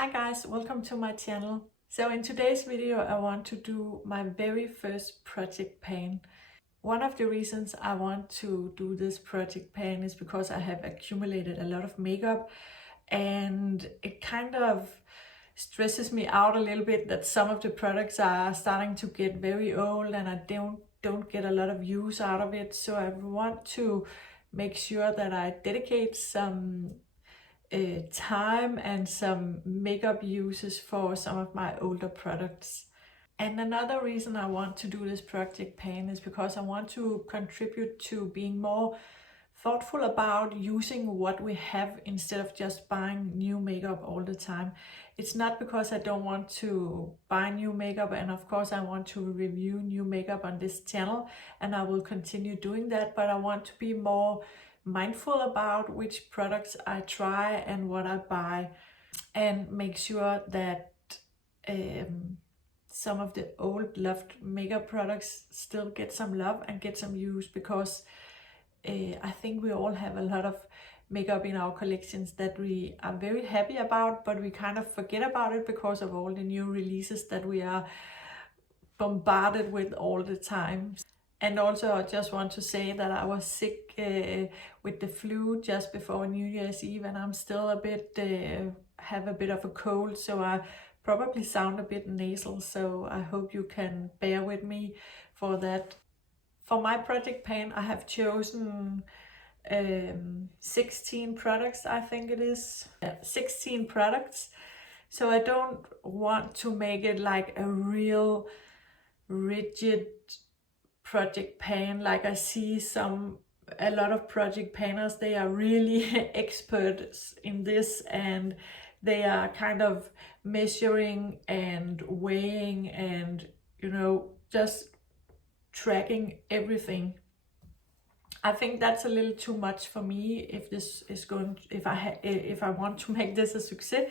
Hi guys, welcome to my channel. So in today's video I want to do my very first project pan. One of the reasons I want to do this project pan is because I have accumulated a lot of makeup and it kind of stresses me out a little bit that some of the products are starting to get very old and I don't get a lot of use out of it. So I want to make sure that I dedicate some time and some makeup uses for some of my older products. And another reason I want to do this project pan is because I want to contribute to being more thoughtful about using what we have instead of just buying new makeup all the time. It's not because I don't want to buy new makeup, and of course I want to review new makeup on this channel and I will continue doing that, but I want to be more mindful about which products I try and what I buy, and make sure that some of the old loved makeup products still get some love and get some use, because I think we all have a lot of makeup in our collections that we are very happy about, but we kind of forget about it because of all the new releases that we are bombarded with all the time. And also I just want to say that I was sick with the flu just before New Year's Eve, and I'm still a bit, have a bit of a cold, so I probably sound a bit nasal, so I hope you can bear with me for that. For my project pan, I have chosen 16 products, I think it is. 16 products. So I don't want to make it like a real rigid project pan. Like I see a lot of project panners, they are really experts in this, and they are kind of measuring and weighing and, just tracking everything. I think that's a little too much for me if I want to make this a success.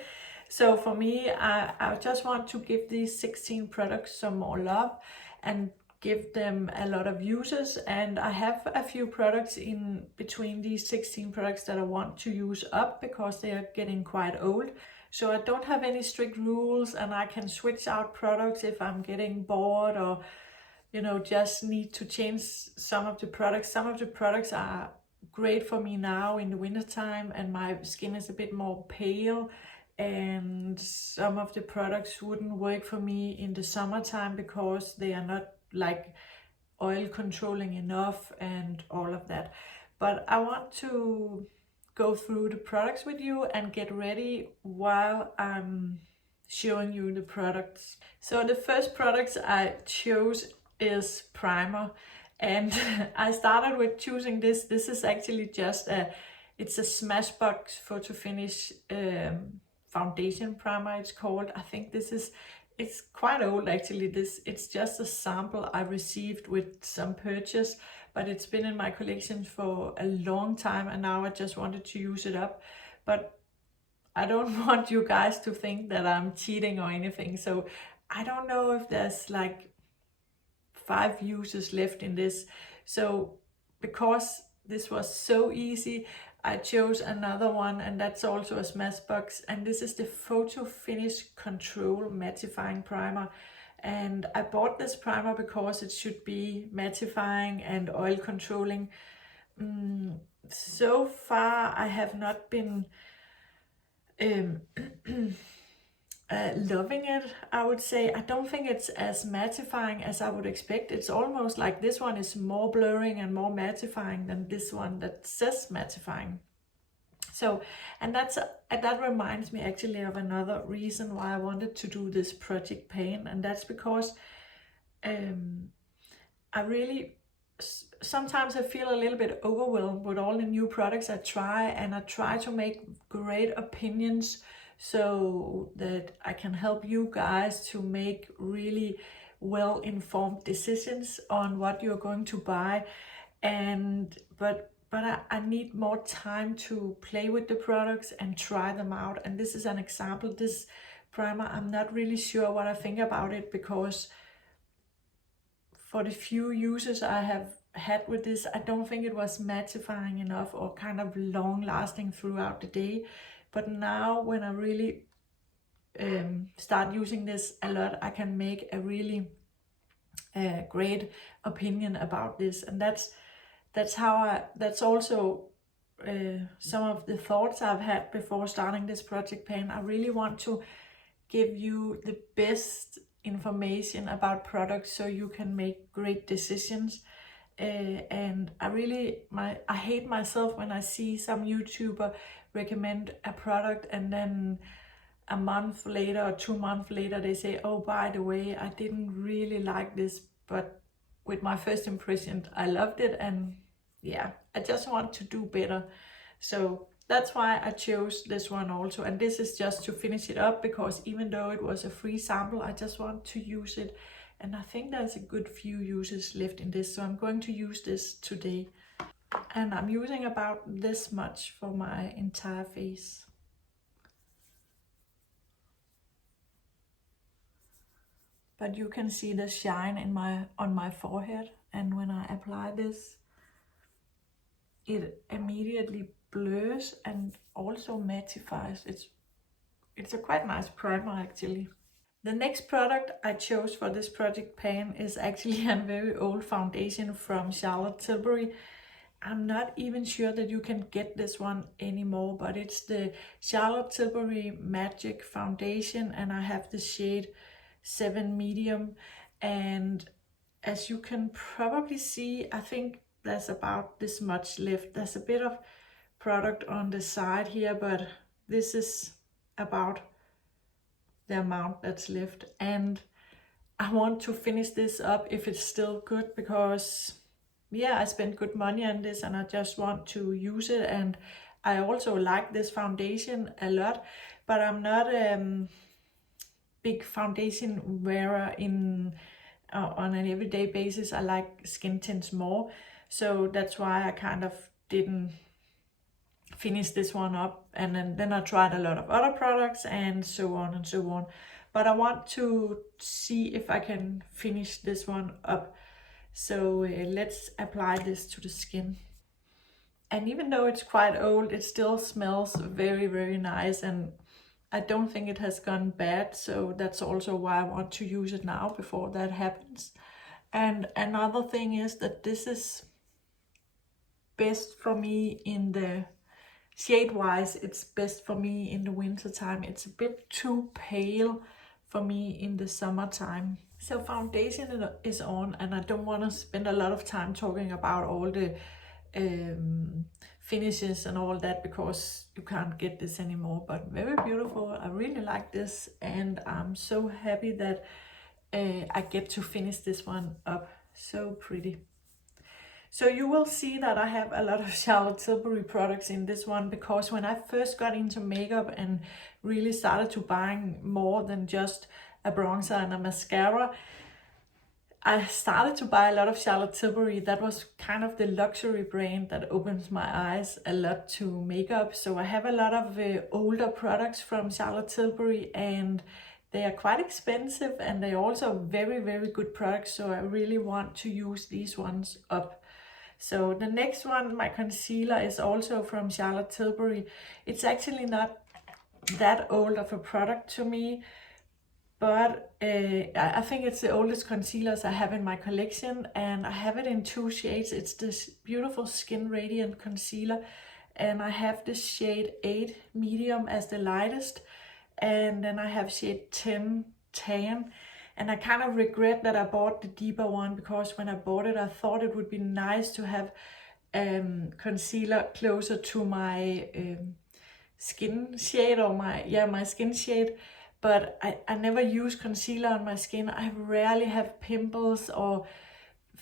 So for me, I just want to give these 16 products some more love and give them a lot of uses. And I have a few products in between these 16 products that I want to use up because they are getting quite old. So I don't have any strict rules, and I can switch out products if I'm getting bored or just need to change some of the products. Some of the products are great for me now in the wintertime and my skin is a bit more pale, and some of the products wouldn't work for me in the summertime because they are not like oil controlling enough and all of that. But I want to go through the products with you and get ready while I'm showing you the products. So the first products I chose is primer, and I started with choosing this. This is actually just it's a Smashbox Photo Finish foundation primer, it's called. I think it's quite old actually. It's just a sample I received with some purchase, but it's been in my collection for a long time and now I just wanted to use it up. But I don't want you guys to think that I'm cheating or anything. So I don't know if there's like 5 uses left in this. So because this was so easy, I chose another one, and that's also a Smashbox, and this is the Photo Finish Control mattifying primer. And I bought this primer because it should be mattifying and oil controlling. So far I have not been loving it, I would say. I don't think it's as mattifying as I would expect. It's almost like this one is more blurring and more mattifying than this one that says mattifying. So, and that reminds me actually of another reason why I wanted to do this project pan, and that's because I really sometimes I feel a little bit overwhelmed with all the new products I try, and I try to make great opinions so that I can help you guys to make really well-informed decisions on what you're going to buy. And but I need more time to play with the products and try them out. And this is an example. This primer, I'm not really sure what I think about it, because for the few uses I have had with this, I don't think it was mattifying enough or kind of long lasting throughout the day. But now when I really start using this a lot, I can make a really great opinion about this. And that's also some of the thoughts I've had before starting this project pan. I really want to give you the best information about products so you can make great decisions. And I hate myself when I see some YouTuber recommend a product and then a month later or 2 months later they say, oh, by the way, I didn't really like this, but with my first impression I loved it. And yeah, I just want to do better. So that's why I chose this one also. And this is just to finish it up, because even though it was a free sample, I just want to use it. And I think there's a good few uses left in this, so I'm going to use this today. And I'm using about this much for my entire face. But you can see the shine on my forehead, and when I apply this, it immediately blurs and also mattifies. It's a quite nice primer actually. The next product I chose for this project pan is actually a very old foundation from Charlotte Tilbury. I'm not even sure that you can get this one anymore, but it's the Charlotte Tilbury Magic Foundation, and I have the shade 7 medium. And as you can probably see, I think there's about this much left. There's a bit of product on the side here, but this is about the amount that's left. And I want to finish this up if it's still good, because yeah, I spent good money on this and I just want to use it. And I also like this foundation a lot, but I'm not big foundation wearer on an everyday basis. I like skin tints more, so that's why I kind of didn't finish this one up. And then I tried a lot of other products and so on and so on, but I want to see if I can finish this one up. So let's apply this to the skin. And even though it's quite old, it still smells very, very nice, and I don't think it has gone bad. So that's also why I want to use it now before that happens. And another thing is that this is best for me in the shade wise, it's best for me in the winter time. It's a bit too pale for me in the summertime. So foundation is on, and I don't want to spend a lot of time talking about all the finishes and all that, because you can't get this anymore. But very beautiful. I really like this, and I'm so happy that I get to finish this one up. So pretty. So you will see that I have a lot of Charlotte Tilbury products in this one, because when I first got into makeup and really started to buying more than just a bronzer and a mascara, I started to buy a lot of Charlotte Tilbury. That was kind of the luxury brand that opens my eyes a lot to makeup. So I have a lot of older products from Charlotte Tilbury, and they are quite expensive, and they're also very, very good products. So I really want to use these ones up. So the next one, my concealer, is also from Charlotte Tilbury. It's actually not that old of a product to me, but I think it's the oldest concealers I have in my collection, and I have it in 2 shades. It's this beautiful Skin Radiant concealer, and I have the shade 8 medium as the lightest, and then I have shade 10 tan. And I kind of regret that I bought the deeper one, because when I bought it, I thought it would be nice to have concealer closer to my skin shade, or my skin shade. But I never use concealer on my skin. I rarely have pimples or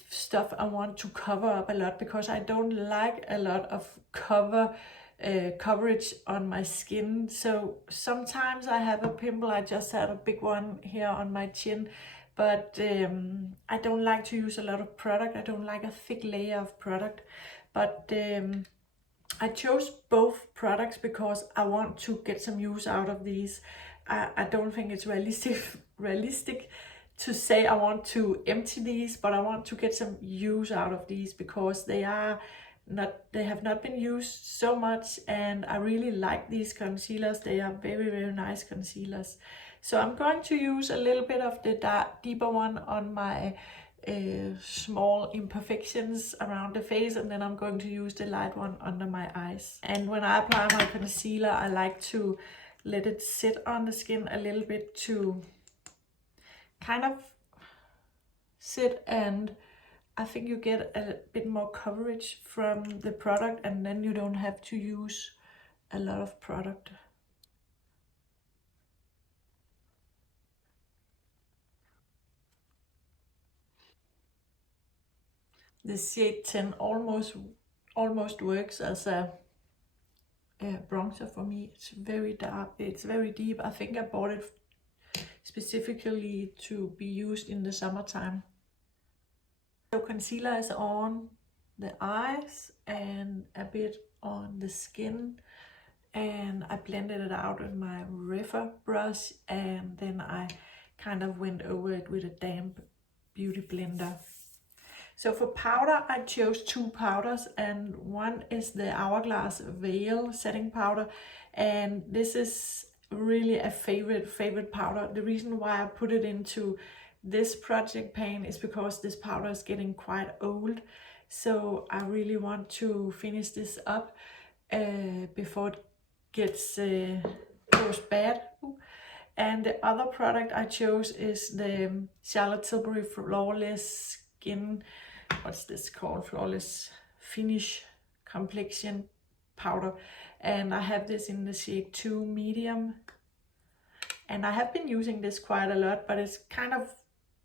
stuff I want to cover up a lot, because I don't like a lot of coverage on my skin. So sometimes I have a pimple. I just had a big one here on my chin, but I don't like to use a lot of product. I don't like a thick layer of product. But I chose both products because I want to get some use out of these. I don't think it's realistic to say I want to empty these, but I want to get some use out of these, because they are they have not been used so much, and I really like these concealers. They are very, very nice concealers. So I'm going to use a little bit of the deeper one on my small imperfections around the face, and then I'm going to use the light one under my eyes. And when I apply my concealer, I like to let it sit on the skin a little bit to kind of sit, and I think you get a bit more coverage from the product, and then you don't have to use a lot of product. The shade 10 almost works as a bronzer for me. It's very dark, it's very deep. I think I bought it specifically to be used in the summertime. So concealer is on the eyes and a bit on the skin, and I blended it out with my River brush, and then I kind of went over it with a damp beauty blender. So for powder, I chose 2 powders, and one is the Hourglass Veil setting powder, and this is really a favorite powder. The reason why I put it into this project pan is because this powder is getting quite old, so I really want to finish this up before it goes bad. And the other product I chose is the Charlotte Tilbury Flawless Skin, what's this called? Flawless Finish Complexion Powder. And I have this in the shade 2 medium. And I have been using this quite a lot, but it's kind of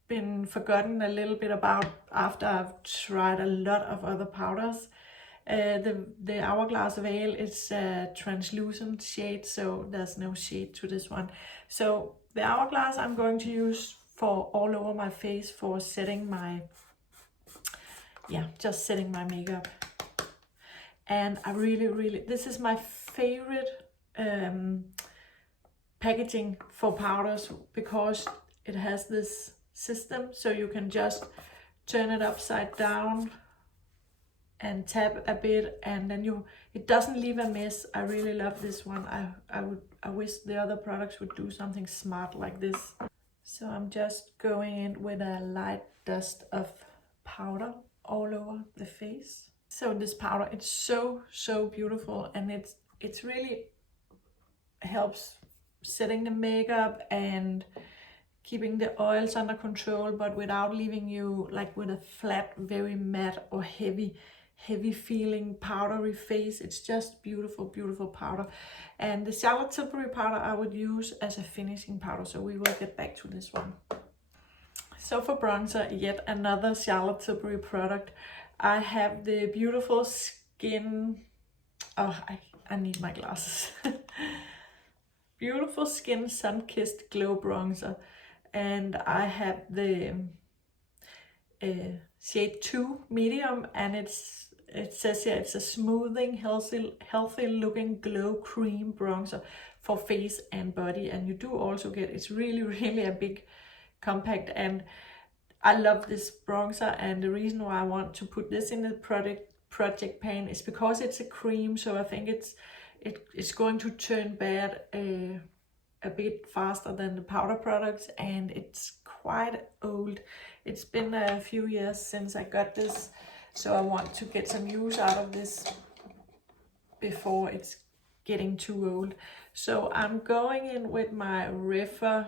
been forgotten a little bit about after I've tried a lot of other powders. The Hourglass Veil is a translucent shade, so there's no shade to this one. So the Hourglass I'm going to use for all over my face for setting my, just setting my makeup. And I really, this is my favorite packaging for powders, because it has this system, so you can just turn it upside down and tap a bit, and then it doesn't leave a mess. I really love this one. I wish the other products would do something smart like this. So I'm just going in with a light dust of powder all over the face. So this powder, it's so beautiful, and it's really helps setting the makeup and keeping the oils under control, but without leaving you like with a flat, very matte or heavy feeling powdery face. It's just beautiful powder. And the Charlotte Tilbury powder I would use as a finishing powder, so we will get back to this one. So for bronzer, yet another Charlotte Tilbury product. I have the beautiful Skin, I need my glasses. Beautiful Skin Sun Kissed Glow Bronzer, and I have the shade 2 medium, and it says here it's a smoothing, healthy looking glow cream bronzer for face and body. And you do also get, it's really a big compact, and I love this bronzer. And the reason why I want to put this in the project pan is because it's a cream, so I think it's going to turn bad a bit faster than the powder products, and it's quite old. It's been a few years since I got this, so I want to get some use out of this before it's getting too old. So I'm going in with my River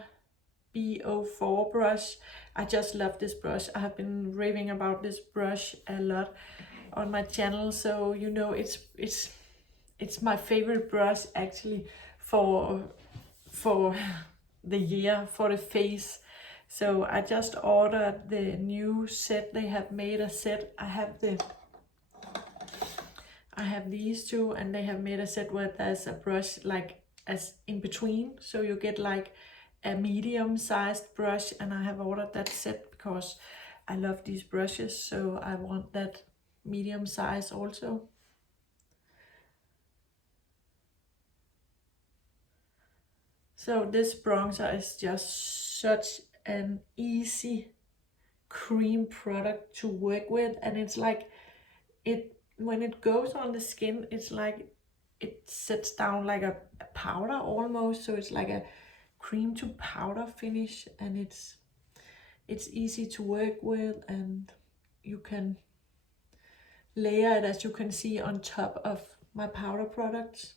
B04 brush. I just love this brush. I have been raving about this brush a lot on my channel, so you know it's my favorite brush actually for the year, for the face. So I just ordered the new set. They have made a set. I have these two, and they have made a set where there's a brush like as in between, so you get like a medium sized brush, and I have ordered that set because I love these brushes, so I want that medium size also. So this bronzer is just such an easy cream product to work with, and it's like it when it goes on the skin, it's like it sets down like a powder almost, so it's like a cream to powder finish, and it's easy to work with, and you can layer it, as you can see, on top of my powder products,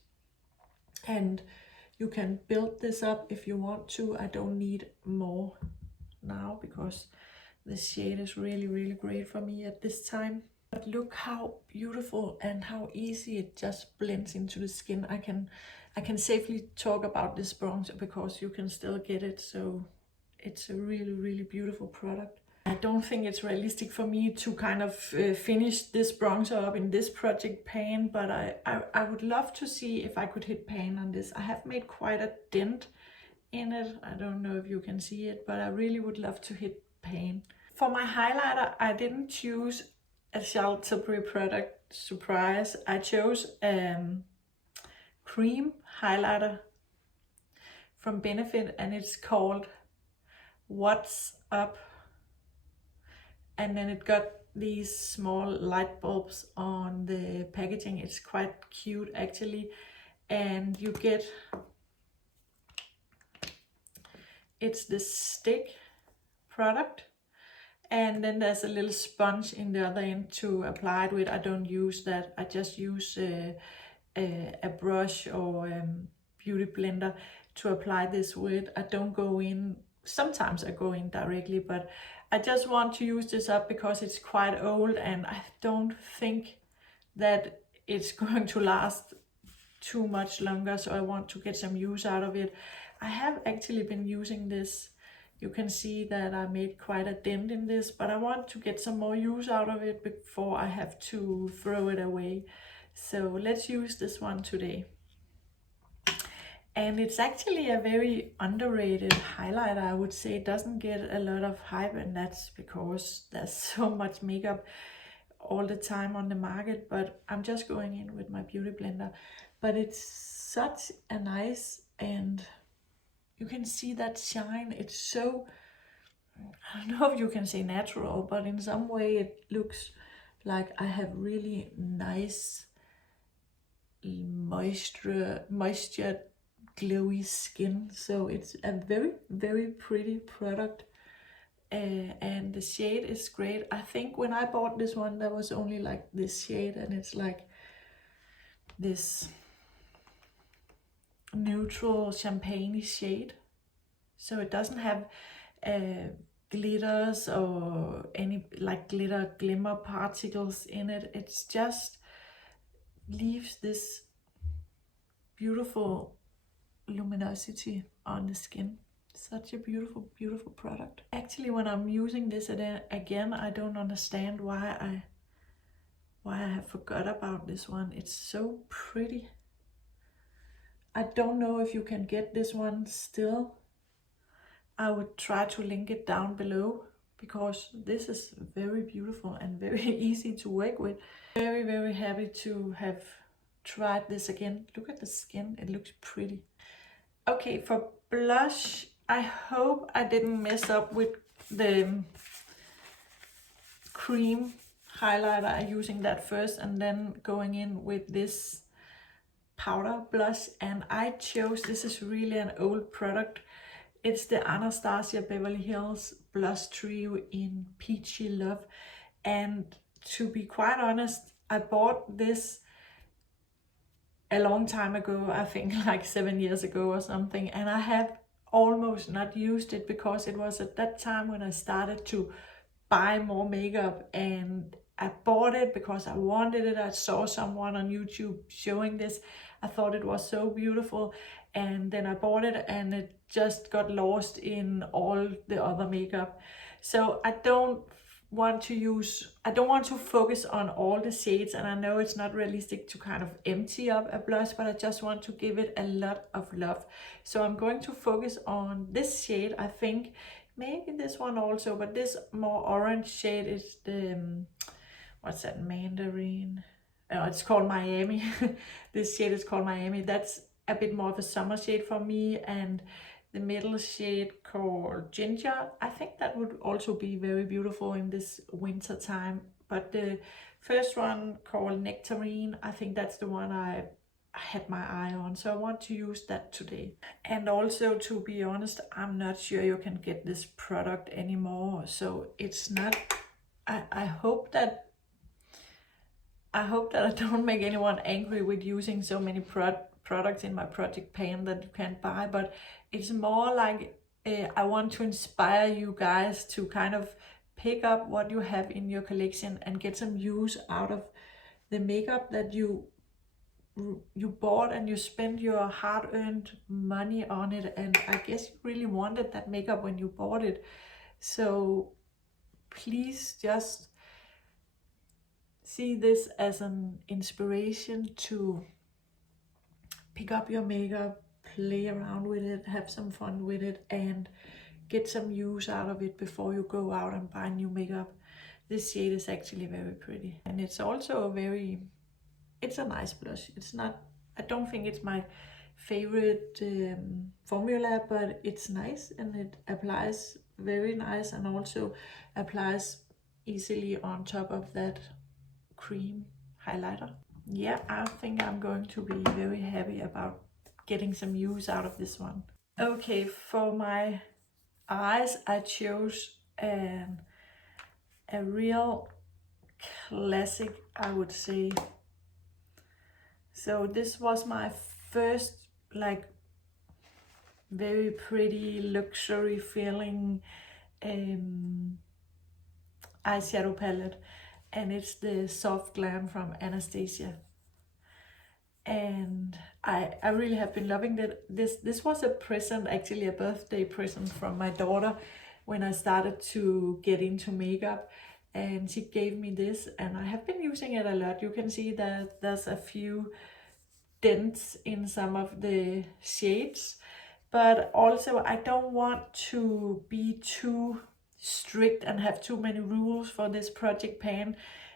and you can build this up if you want to. I don't need more now because the shade is really great for me at this time. But look how beautiful and how easy it just blends into the skin. I can safely talk about this bronzer because you can still get it, so it's a really beautiful product. I don't think it's realistic for me to kind of finish this bronzer up in this project pan, but I would love to see if I could hit pan on this. I have made quite a dent in it. I don't know if you can see it, but I really would love to hit pan. For my highlighter, I didn't choose a Tilbury product, surprise. I chose cream highlighter from Benefit, and it's called What's Up. And then it got these small light bulbs on the packaging. It's quite cute actually. And you get, it's the stick product, and then there's a little sponge in the other end to apply it with. I don't use that. I just use a brush or beauty blender to apply this with. I don't go in, sometimes I go in directly, but I just want to use this up because it's quite old and I don't think that it's going to last too much longer, so I want to get some use out of it. I have actually been using this. You can see that I made quite a dent in this, but I want to get some more use out of it before I have to throw it away. So let's use this one today. And it's actually a very underrated highlighter. I would say it doesn't get a lot of hype, and that's because there's so much makeup all the time on the market, but I'm just going in with my beauty blender. But it's such a nice, and you can see that shine. It's so, I don't know if you can say natural, but in some way it looks like I have really nice moisture glowy skin. So it's a very pretty product, and the shade is great. I think when I bought this one there was only like this shade, and it's like this neutral champagne shade, so it doesn't have glitters or any like glimmer particles in it. It's just leaves this beautiful luminosity on the skin. Such a beautiful product. Actually, when I'm using this again, I don't understand why I have forgot about this one. It's so pretty. I don't know if you can get this one still. I would try to link it down below because this is very beautiful and very easy to work with. Very happy to have tried this again. Look at the skin, it looks pretty. Okay, for blush, I hope I didn't mess up with the cream highlighter, using that first and then going in with this powder blush. And I chose, this is really an old product. It's the Anastasia Beverly Hills Blush Trio in Peachy Love. And to be quite honest, I bought this a long time ago, I think like 7 years ago or something, and I have almost not used it because it was at that time when I started to buy more makeup, and I bought it because I wanted it. I saw someone on YouTube showing this. I thought it was so beautiful, and then I bought it and it just got lost in all the other makeup. So I don't want to focus on all the shades, and I know it's not realistic to kind of empty up a blush, but I just want to give it a lot of love. So I'm going to focus on this shade. I think maybe this one also, but this more orange shade is the what's that, mandarin? Oh, it's called Miami. This shade is called Miami. That's a bit more of a summer shade for me, and the middle shade called Ginger. I think that would also be very beautiful in this winter time. But the first one called Nectarine, I think that's the one I had my eye on, so I want to use that today. And also, to be honest, I'm not sure you can get this product anymore, so it's not, I hope that I don't make anyone angry with using so many products in my project pan that you can't buy, but it's more like I want to inspire you guys to kind of pick up what you have in your collection and get some use out of the makeup that you bought, and you spent your hard-earned money on it, and I guess you really wanted that makeup when you bought it. So please just see this as an inspiration to pick up your makeup, play around with it, have some fun with it, and get some use out of it before you go out and buy new makeup. This shade is actually very pretty, and it's also it's a nice blush. It's not, I don't think it's my favorite formula, but it's nice and it applies very nice, and also applies easily on top of that cream highlighter. Yeah, I think I'm going to be very happy about getting some use out of this one. Okay, for my eyes, I chose a real classic, I would say. So this was my first, like, very pretty luxury feeling eyeshadow palette, and it's the Soft Glam from Anastasia. And I really have been loving it. This was a present, actually a birthday present from my daughter when I started to get into makeup, and she gave me this, and I have been using it a lot. You can see that there's a few dents in some of the shades, but also I don't want to be too strict and have too many rules for this project pan,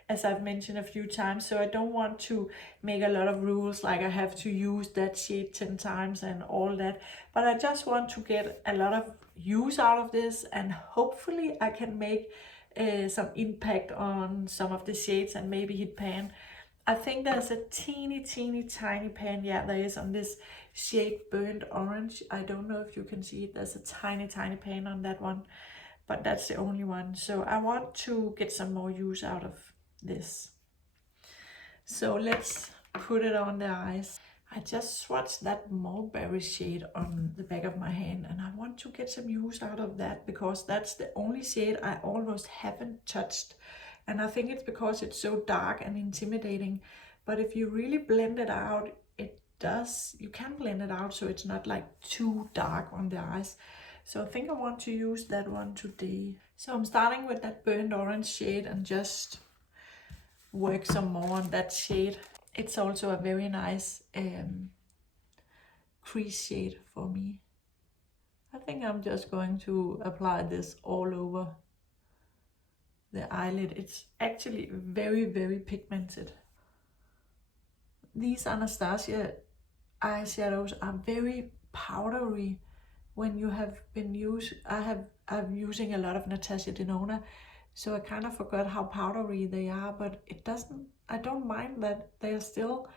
as I've mentioned a few times. So I don't want to make a lot of rules, like I have to use that shade 10 times and all that, but I just want to get a lot of use out of this, and hopefully I can make some impact on some of the shades and maybe hit pan. I think there's a teeny tiny pan, yeah there is, on this shade Burnt Orange. I don't know if you can see it, there's a tiny pan on that one, but that's the only one. So I want to get some more use out of this. So let's put it on the eyes. I just swatched that mulberry shade on the back of my hand, and I want to get some use out of that because that's the only shade I almost haven't touched. And I think it's because it's so dark and intimidating. But if you really blend it out, you can blend it out so it's not like too dark on the eyes. So I think I want to use that one today. So I'm starting with that Burnt Orange shade and just work some more on that shade. It's also a very nice crease shade for me. I think I'm just going to apply this all over the eyelid. It's actually very pigmented. These Anastasia eyeshadows are very powdery. When you have been I'm using a lot of Natasha Denona, so I kind of forgot how powdery they are, but I don't mind that. They are still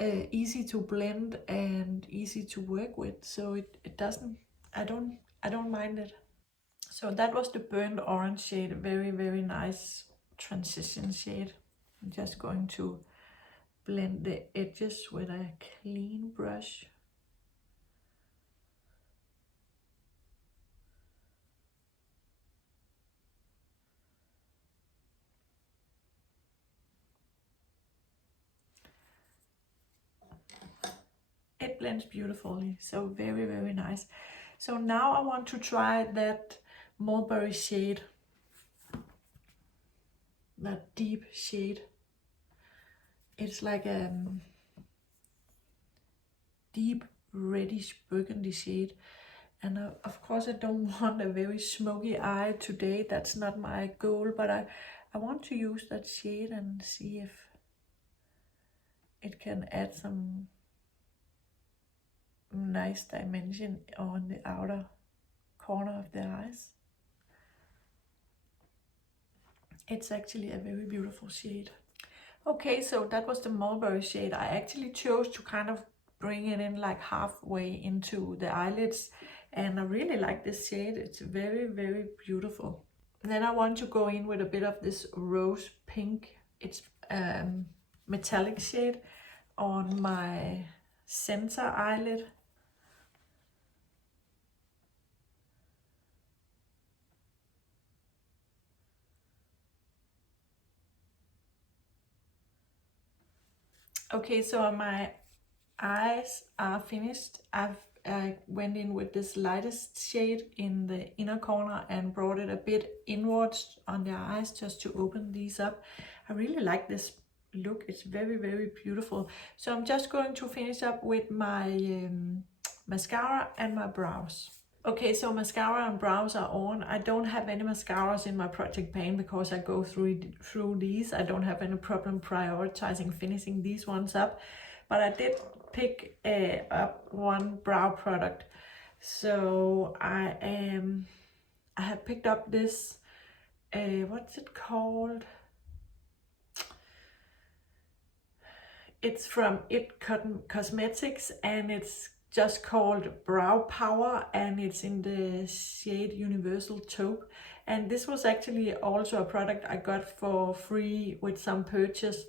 easy to blend and easy to work with, so I don't mind it. So that was the Burnt Orange shade, a very nice transition shade. I'm just going to blend the edges with a clean brush. It blends beautifully, so very nice. So now I want to try that mulberry shade, that deep shade. It's like a deep reddish burgundy shade, and of course I don't want a very smoky eye today. That's not my goal, but I want to use that shade and see if it can add some nice dimension on the outer corner of the eyes. It's actually a very beautiful shade. Okay, so that was the mulberry shade. I actually chose to kind of bring it in like halfway into the eyelids, and I really like this shade. It's very, very beautiful. And then I want to go in with a bit of this rose pink. It's metallic shade on my center eyelid. Okay, so my eyes are finished. I went in with this lightest shade in the inner corner and brought it a bit inwards on the eyes just to open these up. I really like this look. It's very, very beautiful. So I'm just going to finish up with my mascara and my brows. Okay, so mascara and brows are on. I don't have any mascaras in my project pan because I go through these. I don't have any problem prioritizing finishing these ones up, but I did pick up one brow product. So I have picked up this what's it called? It's from It Cosmetics, and it's just called Brow Power, and it's in the shade Universal Taupe. And this was actually also a product I got for free with some purchase,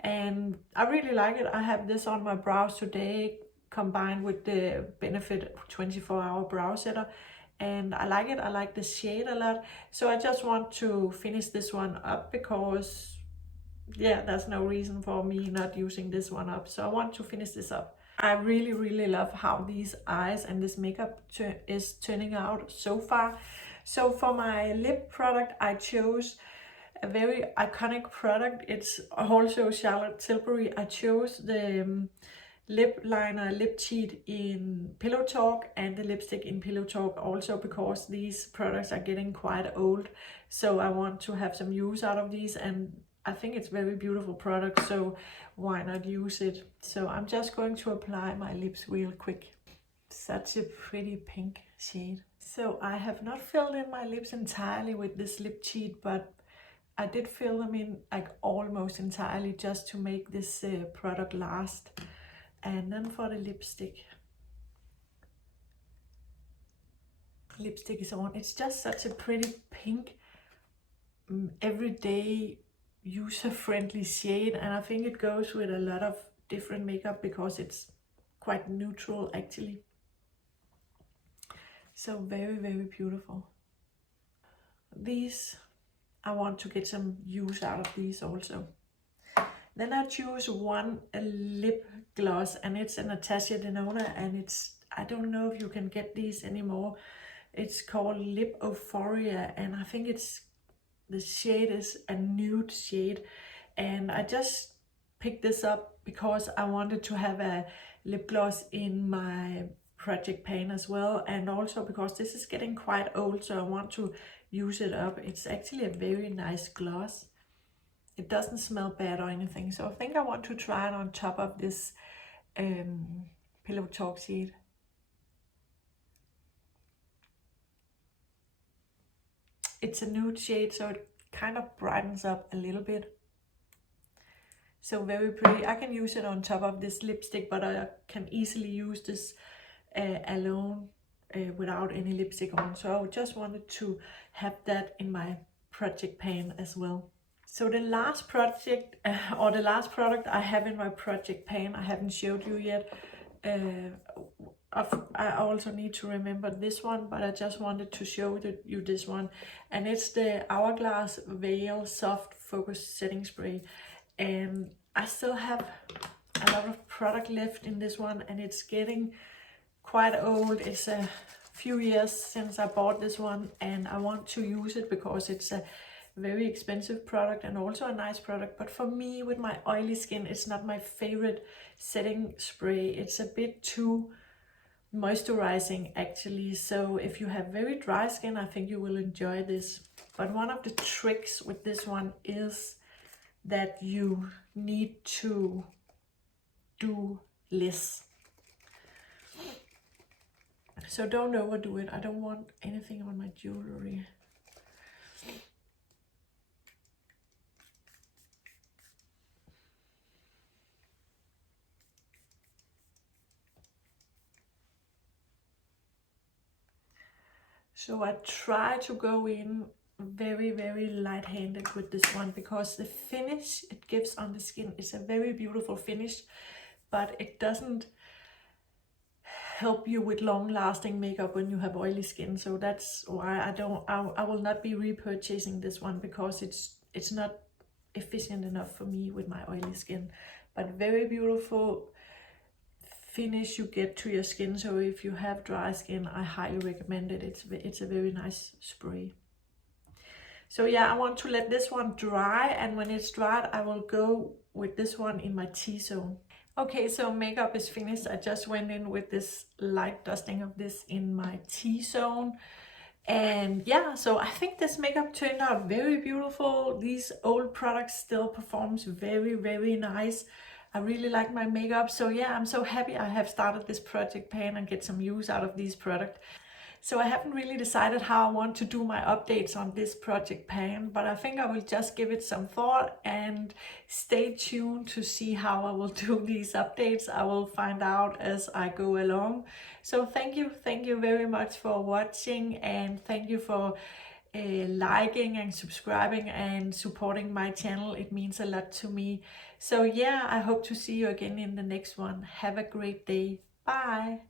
and I really like it. I have this on my brows today combined with the Benefit 24-hour brow setter, and I like it. I like the shade a lot, so I just want to finish this one up because yeah, there's no reason for me not using this one up. So I want to finish this up. I really, really love how these eyes and this makeup is turning out so far. So for my lip product, I chose a very iconic product. It's also Charlotte Tilbury. I chose the lip liner, lip cheat in Pillow Talk and the lipstick in Pillow Talk also because these products are getting quite old. So I want to have some use out of these, and I think it's very beautiful product, so why not use it? So I'm just going to apply my lips real quick. Such a pretty pink shade. So I have not filled in my lips entirely with this lip cheat, but I did fill them in like almost entirely just to make this product last. And then for the lipstick. Lipstick is on. It's just such a pretty pink, everyday user-friendly shade, and I think it goes with a lot of different makeup because it's quite neutral actually. So very, very beautiful. These, I want to get some use out of these also. Then I choose one lip gloss, and it's an Anastasia Beverly, and it's, I don't know if you can get these anymore. It's called Lip Euphoria, and I think it's, the shade is a nude shade, and I just picked this up because I wanted to have a lip gloss in my project pan as well, and also because this is getting quite old, so I want to use it up. It's actually a very nice gloss. It doesn't smell bad or anything, so I think I want to try it on top of this Pillow Talk shade. It's a nude shade, so it kind of brightens up a little bit. So very pretty. I can use it on top of this lipstick, but I can easily use this alone without any lipstick on. So I just wanted to have that in my project pan as well. So the last project or the last product I have in my project pan, I haven't showed you yet. I also need to remember this one, but I just wanted to show you this one, and it's the Hourglass Veil Soft Focus Setting Spray, and I still have a lot of product left in this one, and it's getting quite old. It's a few years since I bought this one, and I want to use it because it's a very expensive product and also a nice product, but for me with my oily skin, it's not my favorite setting spray. It's a bit too moisturizing actually, so if you have very dry skin, I think you will enjoy this. But one of the tricks with this one is that you need to do less. So don't overdo it. I don't want anything on my jewelry. So I try to go in very, very light-handed with this one, because the finish it gives on the skin is a very beautiful finish, but it doesn't help you with long-lasting makeup when you have oily skin. So that's why I will not be repurchasing this one, because it's not efficient enough for me with my oily skin. But very beautiful finish you get to your skin. So if you have dry skin, I highly recommend it. It's a very nice spray. So yeah, I want to let this one dry, and when it's dried, I will go with this one in my T-zone. Okay, so makeup is finished. I just went in with this light dusting of this in my T-zone. And yeah, so I think this makeup turned out very beautiful. These old products still performs very, very nice. I really like my makeup. So yeah, I'm so happy I have started this project pan and get some use out of these products. So I haven't really decided how I want to do my updates on this project pan, but I think I will just give it some thought and stay tuned to see how I will do these updates. I will find out as I go along. So thank you very much for watching, and thank you for liking and subscribing and supporting my channel. It means a lot to me. So yeah, I hope to see you again in the next one. Have a great day. Bye.